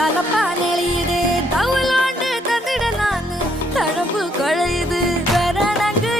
I'm dalla panelia